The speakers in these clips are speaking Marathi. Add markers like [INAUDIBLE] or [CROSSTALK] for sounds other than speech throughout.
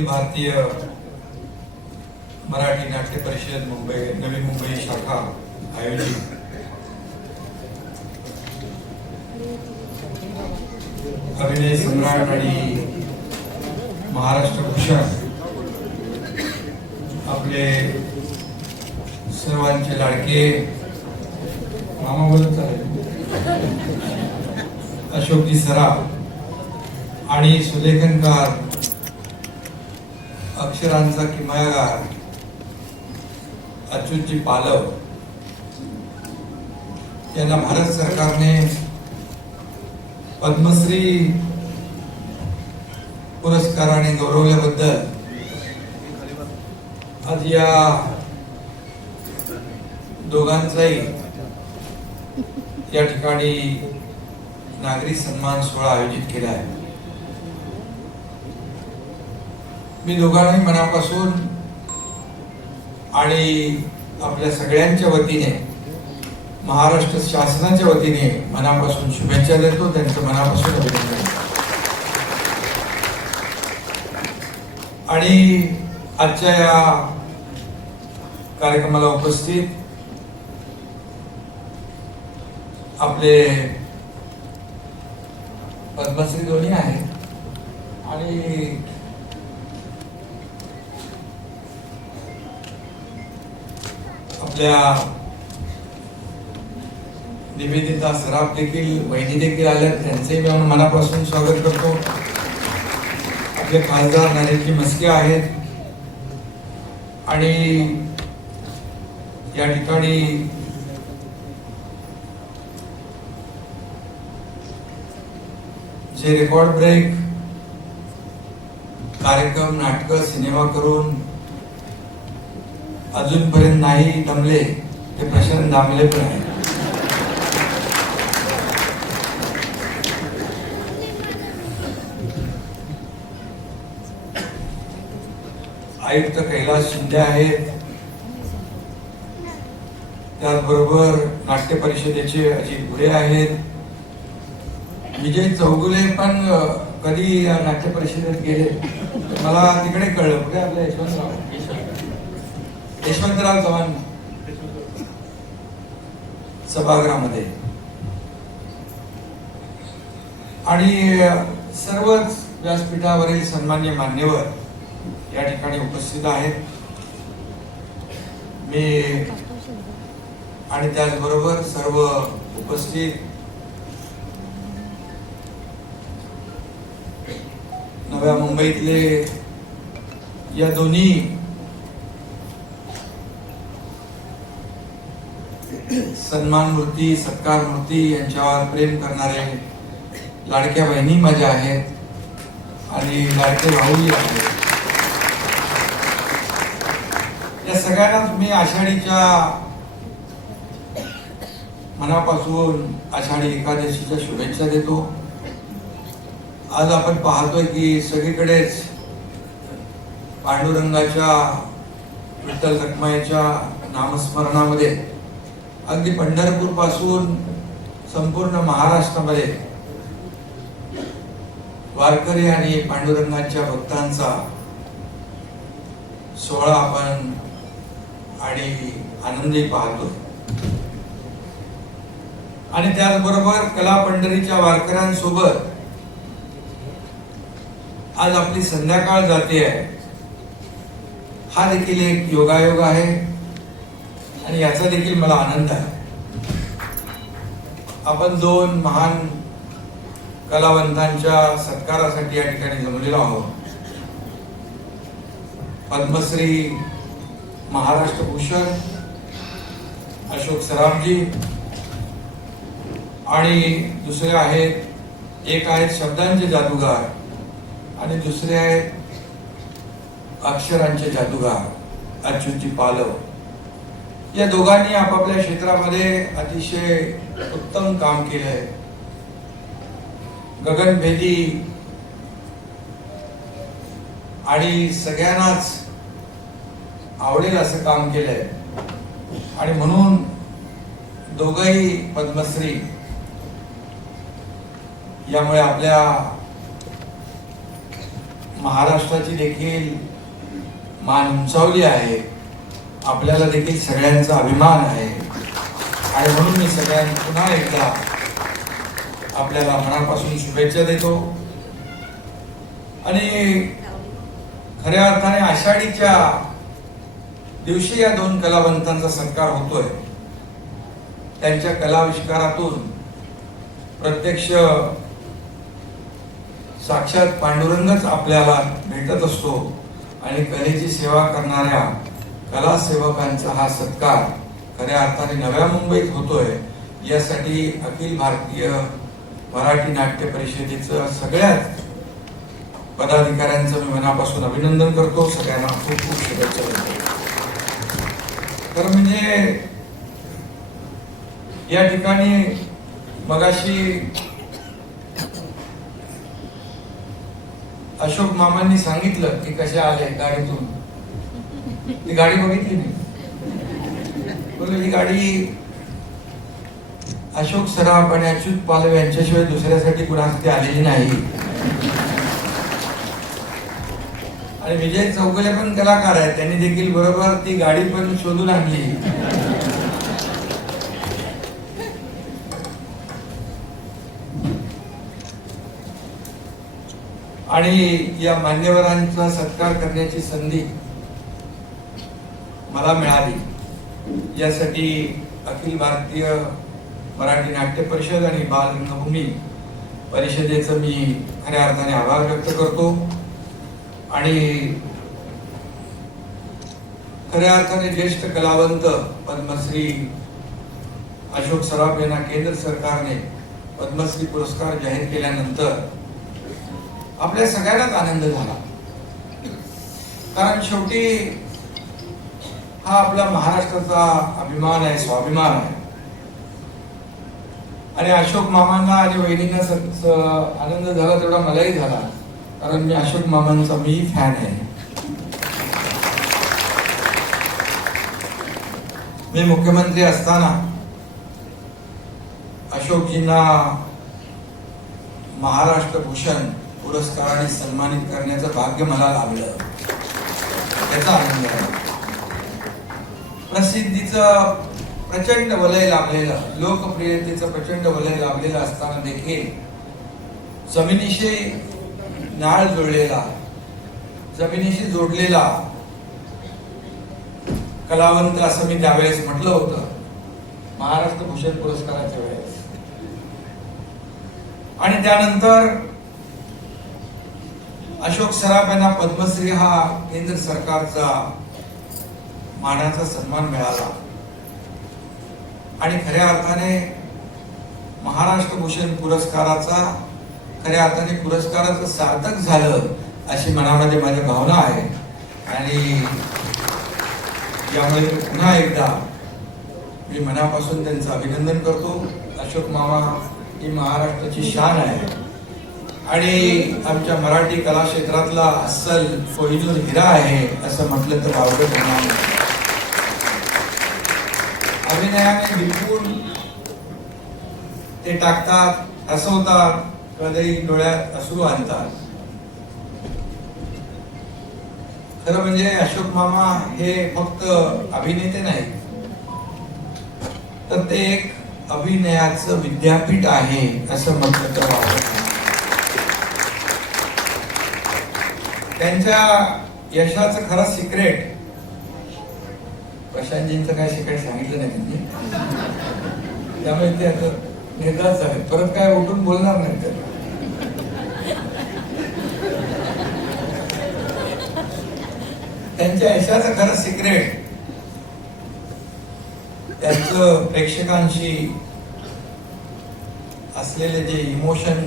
अखिल भारतीय मराठी नाट्य परिषद मुंबई नवी मुंबई शाखा आयोजित. अभिनय सम्राट आणि महाराष्ट्र भूषण आपले सर्वांचे लाडके मामा बोलत चालेल. अशोकजी सराफ आणि सुलेखनकार अक्षरांचा किमयागार अच्युतजी पालव. यांना भारत सरकारने पद्मश्री पुरस्काराने गौरवल्याबद्दल आज या दोघांचाही या ठिकाणी नागरी सन्मान सोहळा आयोजित केला आहे. मी दोघांनाही मनापासून आणि आपल्या सगळ्यांच्या वतीने महाराष्ट्र शासनाच्या वतीने मनापासून शुभेच्छा देतो त्यांचं मनापासून अभिनंदन. आणि आजच्या या कार्यक्रमाला उपस्थित आपले पद्मश्री दोन्ही आहेत आणि आपल्या निवेदिता सराफ देखील वहिनी देखील आल्या त्यांचंही मी मनापासून स्वागत करतो. आपले खासदार नरेशजी मस्के आहेत. आणि या ठिकाणी जे रेकॉर्ड ब्रेक कार्यक्रम नाटक सिनेमा करून अजूनपर्यंत नाही दमले ते प्रशांत दामले पण आहेत. आयुक्त कैलास शिंदे आहेत. त्याचबरोबर नाट्य परिषदेचे अजित भुरे आहेत. विजय चौगुले पण कधी या नाट्य परिषदेत गेले? मला तिकडे कळलं. कुठे आपल्या यशवंतराव? यशवंतराव चव्हाण सभागृहामध्ये. आणि सर्वच व्यासपीठावरील सन्मान्य मान्यवर या ठिकाणी उपस्थित आहेत. मी आणि त्याचबरोबर सर्व उपस्थित नव्या मुंबईतले या दोन्ही सन्मान मूर्ती सत्कार मूर्ती यांच्यावर प्रेम करणारे लाडक्या बहिणी माझ्या आहेत आणि लाडके भाऊही आहेत. या सगळ्यांनाच मी आषाढीच्या मनापासून आषाढी एकादशीच्या शुभेच्छा देतो. आज आपण पाहतोय की सगळीकडेच पांडुरंगाच्या विठ्ठल रखमाईच्या नामस्मरणामध्ये अगदी पंढरपूरपासून संपूर्ण महाराष्ट्रामध्ये वारकरी आणि पांडुरंगाच्या भक्तांचा सोहळा आपण आणि आनंदी पाहतो. आणि त्याचबरोबर कला पंढरीच्या वारकऱ्यांसोबत आज आपली संध्याकाळ जाते आहे. हा देखील एक योगायोग आहे. आणि याचा देखील मला आनंद आहे. आपण दोन महान कलावंतांच्या सत्कारासाठी या ठिकाणी जमलेलो आहोत. पद्मश्री महाराष्ट्र भूषण अशोक सराफजी आणि दुसरे आहेत एक आहेत शब्दांचे जादूगार आणि दुसरे आहेत अक्षरांचे जादूगार अच्युतजी पालव. या दोघांनी आपापल्या क्षेत्रामध्ये अतिशय उत्तम काम केलंय गगनभेदी आणि सगळ्यांनाच आवडेल असं काम केलंय. आणि म्हणून दोघही पद्मश्री यामुळे आपल्या महाराष्ट्राची देखील मान उंचावली आहे. आपल्याला देखील सगळ्यांचा अभिमान आहे. आणि म्हणून मी सगळ्यांना पुन्हा एकदा आपल्याला मनापासून शुभेच्छा देतो. आणि खऱ्या अर्थाने आषाढीच्या दिवशी या दोन कलावंतांचा सत्कार होतोय. त्यांच्या कलाविष्कारातून प्रत्यक्ष साक्षात पांडुरंगच आपल्याला भेटत असतो. आणि कलेची सेवा करणाऱ्या कला सेवकांचा हा सत्कार खऱ्या अर्थाने नव्या मुंबईत होतोय यासाठी अखिल भारतीय मराठी नाट्य परिषदेचं सगळ्याच पदाधिकाऱ्यांचं मी मनापासून अभिनंदन करतो. सगळ्यांना खूप खूप शुभेच्छा देतो. तर म्हणजे या ठिकाणी मगाशी अशोक मामांनी सांगितलं की कशा आले गाडीतून. ती गाडी बघितली नाही. बोललो ही गाडी अशोक सराफ आणि अच्युत पालव यांच्याशिवाय दुसऱ्यासाठी कुणासाठी आलेली नाही. आणि विजय चौकले पण कलाकार आहेत. त्यांनी देखील बरोबर ती गाडी पण शोधून आणली. आणि या मान्यवरांचा सत्कार करण्याची संधी मला मिळाली. यासाठी अखिल भारतीय मराठी नाट्य परिषद आणि बाल रंगभूमी परिषदेचं मी खऱ्या अर्थाने आभार व्यक्त करतो. आणि खऱ्या अर्थाने ज्येष्ठ कलावंत पद्मश्री अशोक सराफ यांना केंद्र सरकारने पद्मश्री पुरस्कार जाहीर केल्यानंतर आपल्या सगळ्यांनाच आनंद झाला. कारण शेवटी हा आपला महाराष्ट्राचा अभिमान आहे स्वाभिमान आहे. आणि अशोक मामांना आणि वहिनींना आनंद झाला तेवढा मलाही झाला. कारण मी अशोक मामांचा मी फॅन आहे. मी मुख्यमंत्री असताना अशोकजींना महाराष्ट्र भूषण पुरस्काराने सन्मानित करण्याचं भाग्य मला लाभलं. त्याचा आनंद आहे. प्रसिद्धीचं प्रचंड वलय लाभलेलं लोकप्रियतेचं प्रचंड वलय लाभलेलं असताना देखील जमिनीशी नाळ जोडलेला जमिनीशी जोडलेला कलावंत असं मी त्यावेळेस म्हटलं होतं महाराष्ट्र भूषण पुरस्काराच्या वेळेस. आणि त्यानंतर अशोक सराफ यांना पद्मश्री हा केंद्र सरकारचा मानाचा सन्मान मिळाला. आणि खऱ्या अर्थाने महाराष्ट्र भूषण पुरस्काराचा खऱ्या अर्थाने पुरस्काराचं सार्थक झालं अशी मनामध्ये माझी भावना आहे. आणि यामुळे पुन्हा एकदा मी मनापासून त्यांचं अभिनंदन करतो. अशोक मामा ही महाराष्ट्राची शान आहे. आणि आमच्या मराठी कला क्षेत्रातला अस्सल कोहिनूर हिरा आहे असं म्हटलं तर आवडत होणार नाही. अभिनयाने बिलकुल ते टाकतात हसवतात कधी डोळ्यात असू आणतात. खरं म्हणजे अशोक मामा हे फक्त अभिनेते नाही तर ते एक अभिनयाचं विद्यापीठ आहे असं म्हटलं तर त्यांच्या यशाचं खरं सिक्रेट प्रशांतजींचं काय शिकायला सांगितलं नाही त्यांनी. त्यामुळे ते आता निर्धार झाले परत काय उठून बोलणार नाही तर त्यांच्या यशाचं खरं सिक्रेट त्यांचं प्रेक्षकांशी असलेले जे इमोशन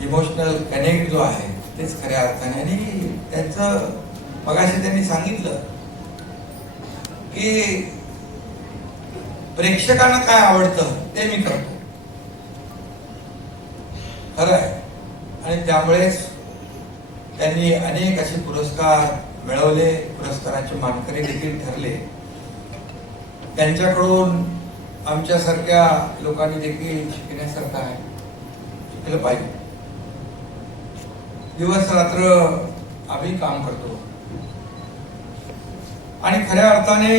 इमोशनल कनेक्ट जो आहे तेच खऱ्या अर्थाने. आणि त्यांचं मगाशी त्यांनी सांगितलं की प्रेक्षकांना काय आवडतं ते मी करतो. खरं आहे. आणि त्यामुळेच त्यांनी अनेक असे पुरस्कार मिळवले पुरस्काराचे मानकरी देखील ठरले. त्यांच्याकडून आमच्यासारख्या लोकांनी देखील शिकण्यासारखं आहे. शिकलं पाहिजे. दिवस रात्र आम्ही काम करतो. आणि खऱ्या अर्थाने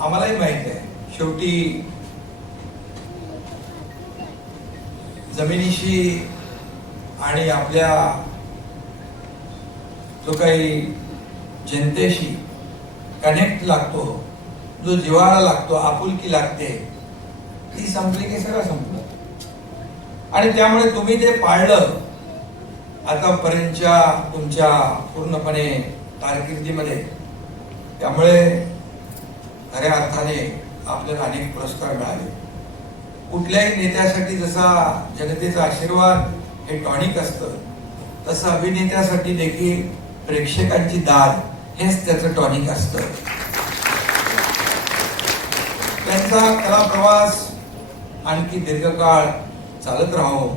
आम्हालाही माहीत आहे शेवटी जमिनीशी आणि आपल्या जो काही जनतेशी कनेक्ट लागतो जो जिवाळा लागतो आपुलकी लागते ती संपली की सगळं संपलं. आणि त्यामुळे तुम्ही ते पाळलं आतापर्यंतच्या तुमच्या पूर्णपणे कारकिर्दीमध्ये त्यामुळे खऱ्या अर्थाने आपल्याला अनेक पुरस्कार मिळाले. कुठल्याही नेत्यासाठी जसा जनतेचा आशीर्वाद हे टॉनिक असतं तसं अभिनेत्यासाठी देखील प्रेक्षकांची दाद हेच त्याचं टॉनिक असतं. त्यांचा कला प्रवास आणखी दीर्घकाळ चालत राहो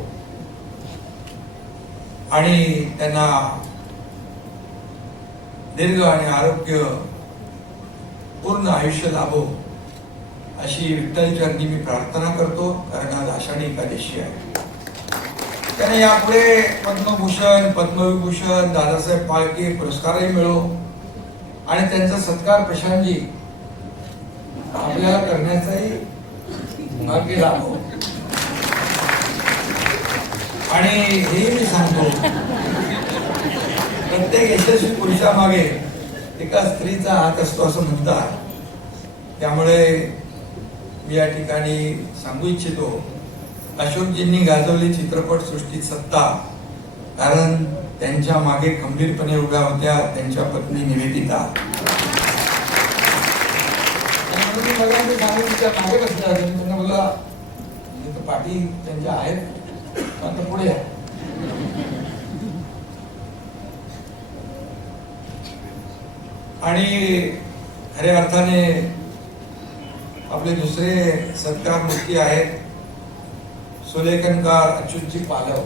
आणि त्यांना दीर्घ आणि आरोग्य पूर्ण आयुष्य लाभो अशी विठ्ठलचरणी मी प्रार्थना करतो कारण आज आषाढी एकादशी आहे. त्याने यापुढे पद्मभूषण पद्मविभूषण दादासाहेब फाळके पुरस्कारही मिळो आणि त्यांचा सत्कार प्रशांतजी आपल्याला करण्याचाही भाग्य लाभो. आणि हेही मी सांगतो प्रत्येक यशस्वी पुरुषामागे एका स्त्रीचा हात असतो असं म्हणतात त्यामुळे मी या ठिकाणी सांगू इच्छितो अशोकजींनी गाजवली चित्रपट सृष्टीत सत्ता कारण त्यांच्या मागे खंबीरपणे उभ्या होत्या त्यांच्या पत्नी निवेदिता. मागे बसल्या त्यांना पाठी त्यांच्या आहेत आता पुढे आणि खऱ्या अर्थाने आपले दुसरे सत्कार मूर्ती आहेत. सुलेखनकार अच्युतजी पालव.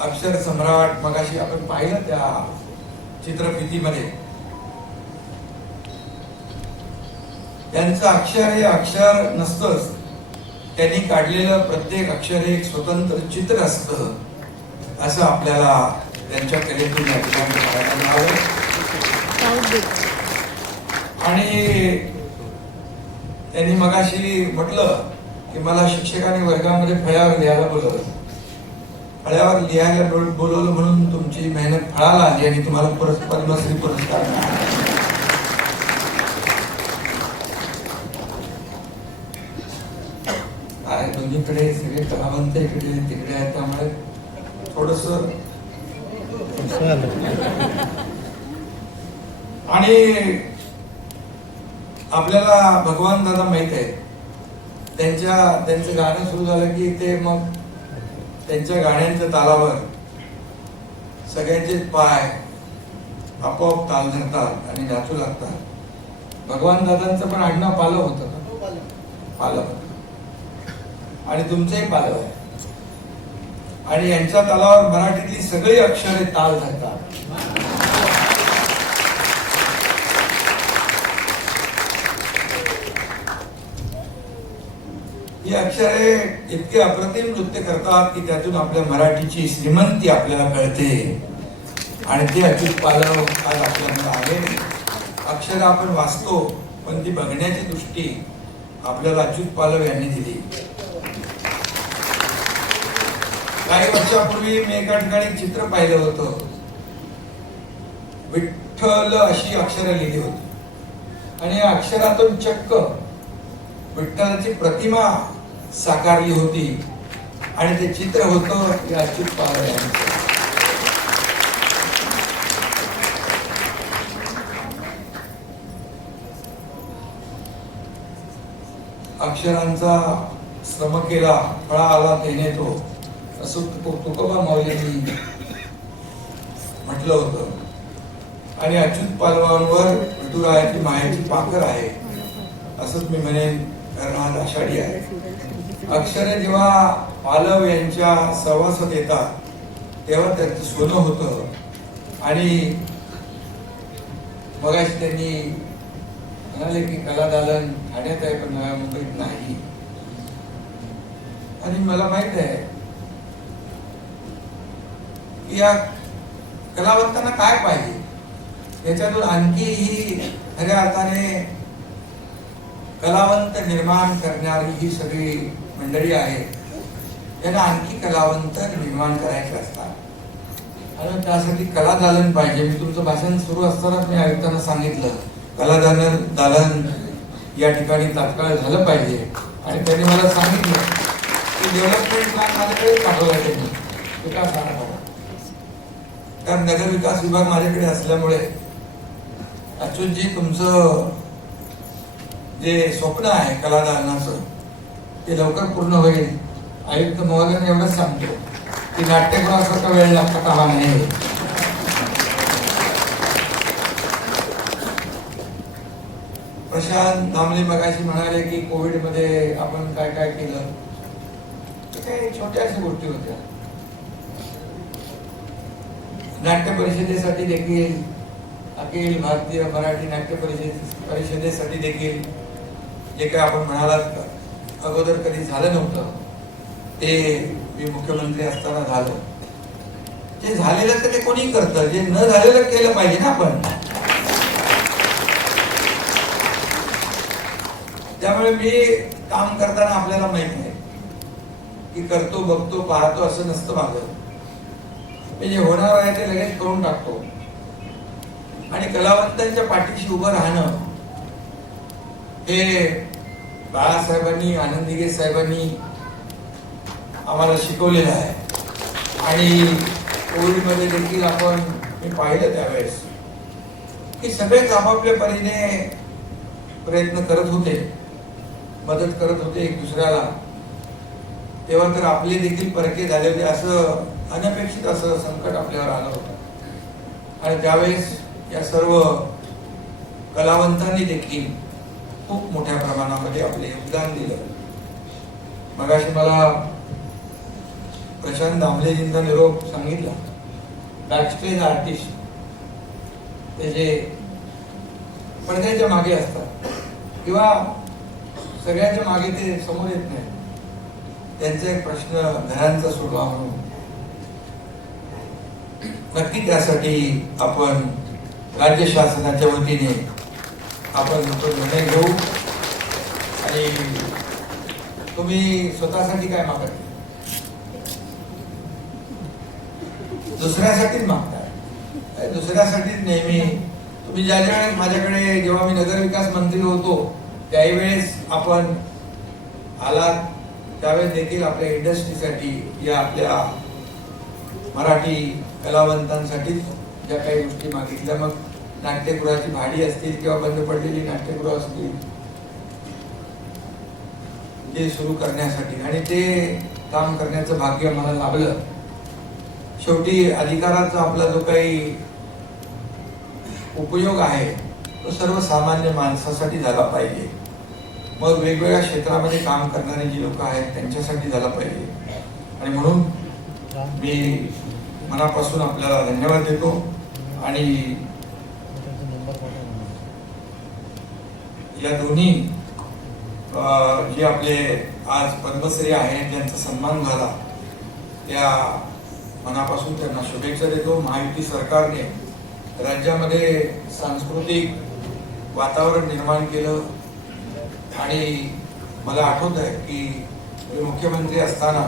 अक्षर सम्राट मगाशी आपण पाहिलं त्या चित्रफितीमध्ये. त्यांचं अक्षर हे अक्षर नसतंच. त्यांनी काढलेलं प्रत्येक अक्षर हे एक स्वतंत्र चित्र असतं असं आपल्याला त्यांच्या कलेतून या ठिकाणी पाहायला मिळालं. आणि त्यांनी मगाशी म्हटलं की मला शिक्षकांनी वर्गामध्ये फळ्यावर लिहायला बोलवलं. फळ्यावर लिहायला बोल- बोलवलं म्हणून तुमची मेहनत फळाला आली आणि तुम्हाला पुरस् पद्मश्री पुरस्कार मिळाला. आहे दोन्हीकडे सगळे कलावंत इकडे तिकडे आहेत त्यामुळे थोडस आणि आपल्याला भगवान दादा माहीत आहे त्यांच्या त्यांचं गाणं सुरू झालं की ते मग त्यांच्या गाण्यांच्या तालावर सगळ्यांचे पाय आपोआप ताल धरतात आणि नाचू लागतात. भगवान दादांचं पण आडनाव पालव होतं ना? पालव. आणि तुमचंही पालव आहे. आणि यांच्या तालावर मराठीतली सगळी अक्षरे ताल धरतात. ही अक्षरे इतके अप्रतिम नृत्य करतात की त्यातून आपल्या मराठीची श्रीमंती आपल्याला कळते. आणि ते अच्युत पालव आज आपल्याला आहे. अक्षर आपण वाचतो पण ती बघण्याची दृष्टी आपल्याला अच्युत पालव यांनी दिली. काही वर्षापूर्वी मी एका ठिकाणी चित्र पाहिलं होतं. विठ्ठल अशी अक्षरं लिहिली होती. आणि या अक्षरातून चक्क विठ्ठलाची प्रतिमा साकारली होती. आणि ते चित्र होतं हे अच्युत पवार यांचं. अक्षरांचा श्रम केला फळा आला तेने तो. असं तुकोबा माऊलींनी म्हटलं होतं. आणि अच्युत पालवांवर मृदुरायाची मायाची पाखर आहे. असंच मी म्हणेन कारण आज आषाढी आहे अक्षरे जेव्हा पालव यांच्या सहवासात येतात तेव्हा त्यांचं सोनं होतं. आणि मगाशी त्यांनी म्हणाले की कला दालन ठाण्यात आहे पण नव्या मुंबईत नाही. आणि मला माहीत आहे की या कलावंतांना काय पाहिजे? याच्यातून आणखी ही खऱ्या अर्थाने कलावंत निर्माण करणारी ही सगळी मंडळी आहे त्यांना आणखी कलावंत निर्माण करायचे असतात. आणि त्यासाठी कला दालन पाहिजे. मी तुमचं भाषण सुरू असतानाच मी आयुक्तांना सांगितलं कला दालन दालन या ठिकाणी तात्काळ झालं पाहिजे. आणि त्यांनी मला सांगितलं की डेव्हलपमेंट प्लॅन माझ्याकडे पाठवला त्यांनी. विकास आराखडा कारण नगर विकास विभाग माझ्याकडे असल्यामुळे अच्युतजी तुमचं जे स्वप्न आहे कलादालनाचं ते लवकर पूर्ण होईल. आयुक्त महोदयाने एवढंच सांगतो की नाट्यगृहासारखा वेळ लागता कामा नाही. प्रशांत दामले मगाशी म्हणाले की कोविडमध्ये आपण काय काय केलं? काही छोट्याशा गोष्टी होत्या. नाट्य परिषदेसाठी देखील अखिल भारतीय मराठी नाट्य परिषद परिषदेसाठी देखील जे काय आपण म्हणालात अगोदर कधी झालं नव्हतं ते मी मुख्यमंत्री असताना झालं. जे झालेलं तर ते कोणी करतं जे न झालेलं केलं पाहिजे ना आपण. त्यामुळे मी काम करताना आपल्याला माहीत आहे की करतो बघतो पाहतो असं नसतं माझं. मी जे होणार आहे ते लगेच करून टाकतो. आणि कलावंतांच्या पाठीशी उभं राहणं हे बाळासाहेबांनी आनंदिगे साहेबांनी आम्हाला शिकवलेलं आहे. आणि कोविडमध्ये देखील आपण मी पाहिलं त्यावेळेस. की सगळेच आपापल्या परीने प्रयत्न करत होते मदत करत होते एक दुसऱ्याला. तेव्हा तर आपले देखील परके झाले होते असं अनपेक्षित असं संकट आपल्यावर आलं होतं. आणि त्यावेळेस या सर्व कलावंतांनी देखील खूप मोठ्या प्रमाणामध्ये आपले योगदान दिलं. मगाशी मला प्रशांत दामलेजींचा निरोप सांगितला. Backstage artist. ते जे पडद्याच्या मागे असतात. किंवा सगळ्याच्या मागे ते समोर येत नाही त्यांचा एक प्रश्न घरांचा सोडवा म्हणून. नक्की त्यासाठी आपण राज्य शासनाच्या वतीने आपण तो निर्णय घेऊ. आणि तुम्ही स्वतःसाठी काय मागत दुसऱ्यासाठीच मागताय. दुसऱ्यासाठीच नेहमी. तुम्ही ज्या ज्या वेळेस माझ्याकडे जेव्हा मी नगर विकास मंत्री होतो त्याही वेळेस आपण आलात. त्यावेळेस देखील आपल्या इंडस्ट्रीसाठी या आपल्या मराठी कलावंतांसाठीच ज्या काही गोष्टी मागितल्या मग नाट्यगृहाची भाडी असतील किंवा बंद पडलेली नाट्यगृह असतील ते सुरू करण्यासाठी. आणि ते काम करण्याचं भाग्य मला लाभलं. शेवटी अधिकाराचा आपला जो काही उपयोग आहे तो सर्वसामान्य माणसासाठी झाला पाहिजे. मग वेगवेगळ्या क्षेत्रामध्ये काम करणारे जी लोक आहेत त्यांच्यासाठी झाला पाहिजे. आणि म्हणून मी मनापासून आपल्याला धन्यवाद देतो. आणि या दोन्ही जे आपले आज पद्मश्री आहेत ज्यांचा सन्मान झाला त्या मनापासून त्यांना शुभेच्छा देतो. महायुती सरकारने राज्यामध्ये सांस्कृतिक वातावरण निर्माण केलं. आणि मला आठवत आहे की मुख्यमंत्री असताना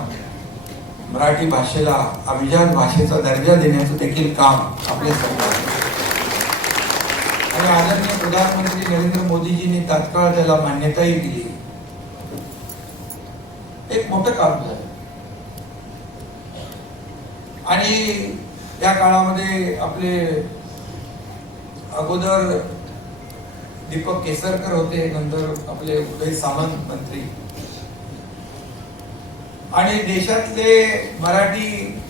मराठी भाषेला अभिजात भाषेचा दर्जा देण्याचं देखील काम आपल्या सरकार आणि आदरणीय प्रधानमंत्री नरेंद्र मोदीजींनी तात्काळ त्याला मान्यताही दिली. एक मोठं काम झालं. आणि त्या काळामध्ये आपले अगोदर दीपक केसरकर होते नंतर आपले उदय सामंत मंत्री. आणि देशातले मराठी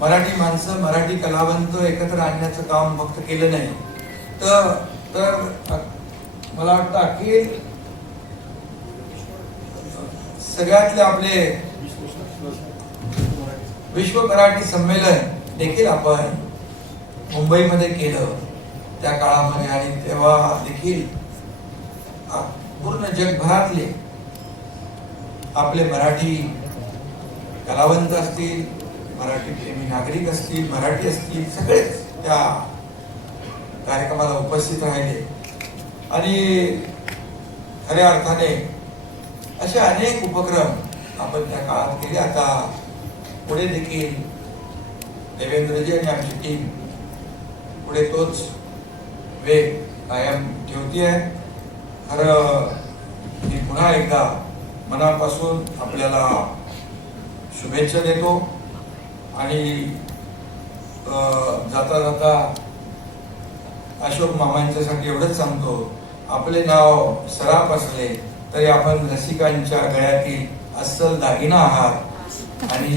मराठी माणसं मराठी कलावंत एकत्र आणण्याचं काम फक्त केलं नाही. तर तर मला वाटतं अखिल सगळ्यातले आपले विश्व मराठी संमेलन देखील आपण मुंबईमध्ये केलं. त्या काळामध्ये आणि तेव्हा देखील पूर्ण जगभरातले आपले मराठी कलावंत असतील मराठी प्रेमी नागरिक असतील मराठी असतील सगळेच त्या कार्यक्रमाला उपस्थित राहिले. आणि खऱ्या अर्थाने असे अनेक उपक्रम आपण त्या काळात केले. आता पुढे देखील देवेंद्रजी आणि आमची टीम पुढे तोच वेग कायम ठेवती आहे खरं मी पुन्हा एकदा मनापासून आपल्याला शुभेच्छा देतो. आणि जाता जाता अशोक मामांच्यासाठी एवढंच सांगतो आपले नाव सराफ असले तरी आपण रसिकांच्या गळ्यातील अस्सल दागिना आहात. आणि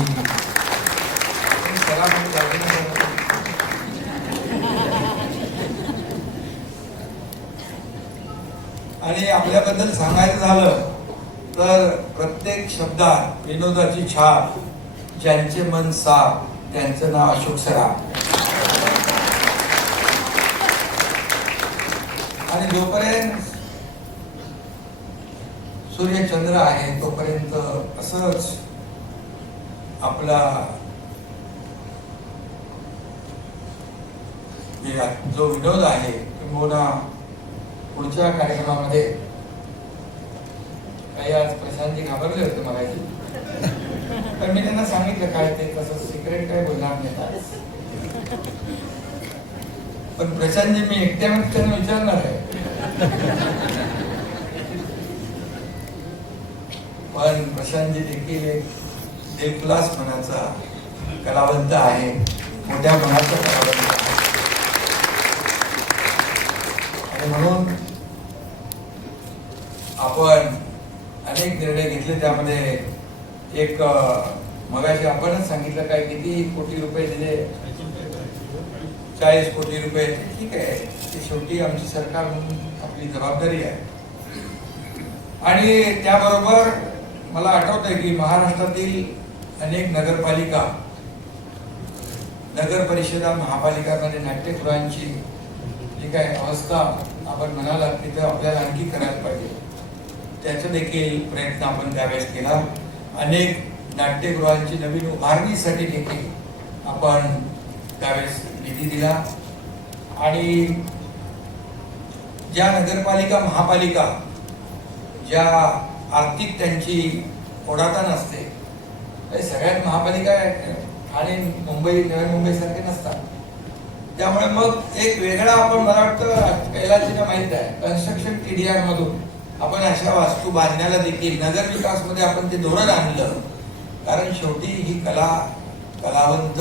आणि आपल्याबद्दल सांगायचं झालं तर प्रत्येक शब्दात विनोदाची छाप ज्यांचे मन साफ त्यांचं नाव अशोक सराफ. आणि जोपर्यंत सूर्य चंद्र आहे तोपर्यंत असंच आपला जो विनोद आहे किंबहुना पुढच्या कार्यक्रमामध्ये काही आज प्रशांतजी घाबरले होते मला तर मी त्यांना सांगितलं काय ते तसं सिक्रेट काय बोलणार नाही. पण प्रशांतजी मी एकट्या त्यांना विचारणार आहे. पण प्रशांतजी देखील एक देवलास मनाचा कलावंत आहे. मोठ्या मनाचा कलावंत आहे. आणि म्हणून आपण अनेक निर्णय घेतले त्यामध्ये एक मगाशी आपणच सांगितलं काय किती कोटी रुपये दिले? चाळीस कोटी रुपये. ठीक आहे. ते शेवटी आमची सरकार म्हणून आपली जबाबदारी आहे. आणि त्याबरोबर मला आठवत आहे की महाराष्ट्रातील अनेक नगरपालिका नगर परिषदा महापालिकामध्ये नाट्यगृहांची जी काय अवस्था आपण म्हणाला तिथं आपल्याला आणखी करायला पाहिजे. त्याचा देखील प्रयत्न आपण त्यावेळेस केला. अनेक नाट्यगृहांची नवीन उभारणीसाठी देखील आपण त्यावेळेस निधी दिला. आणि ज्या नगरपालिका महापालिका ज्या आर्थिक त्यांची ओढाताण असते सगळ्यात महापालिका आणि मुंबई नवी मुंबई सारखे नसतात. त्यामुळे मग एक वेगळा आपण मला वाटतं कैलासजीला माहीत आहे. कन्स्ट्रक्शन टीडीआर मधून आपण अशा वास्तू बांधण्याला देखील नगर विकासमध्ये आपण ते धोरण आणलं. कारण शेवटी ही कला कलावंत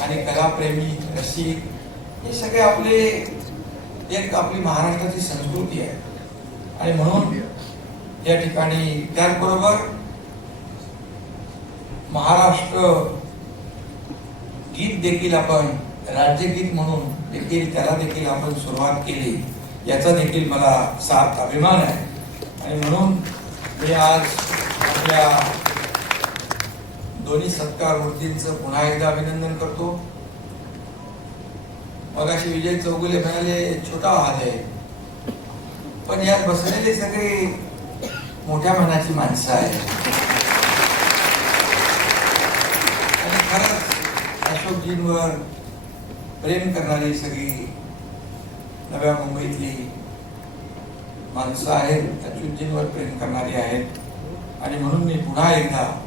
आणि कलाप्रेमी रसिक हे सगळे आपले एक आपली महाराष्ट्राची संस्कृती आहे. आणि म्हणून या ठिकाणी त्याचबरोबर महाराष्ट्र गीत देखील आपण राज्यगीत म्हणून देखील त्याला देखील आपण सुरुवात केली. याचा देखील मला सात अभिमान आहे. आणि म्हणून मी आज आपल्या दोन्ही सत्कार मूर्तींचं पुन्हा एकदा अभिनंदन करतो. मगाशी विजय चौगुले म्हणाले छोटा हाल आहे. पण यात बसलेले सगळे मोठ्या मनाची माणसं आहेत. आणि खरंच अशोकजींवर प्रेम करणारी सगळी नव्या मुंबईतली माणसं आहेत अच्युतजींवर प्रेम करणारी आहेत. आणि म्हणून मी पुन्हा एकदा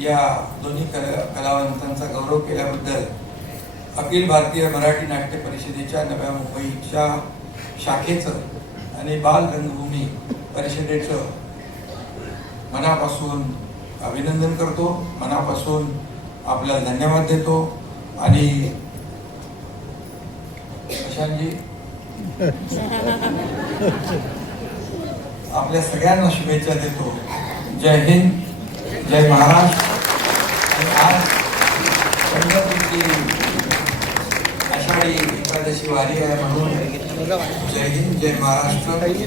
या दोन्ही कला कलावंतांचा गौरव केल्याबद्दल अखिल भारतीय मराठी नाट्य परिषदेच्या नव्या मुंबईच्या शाखेचं आणि बाल रंगभूमी परिषदेचं मनापासून अभिनंदन करतो. मनापासून आपला धन्यवाद देतो. आणि प्रशांतजी. [LAUGHS] आपल्या सगळ्यांना शुभेच्छा देतो. जय हिंद जय महाराष्ट्र. आज पंढरपूरची आषाढी एकादशी वारी आहे म्हणून. जय हिंद जय महाराष्ट्र.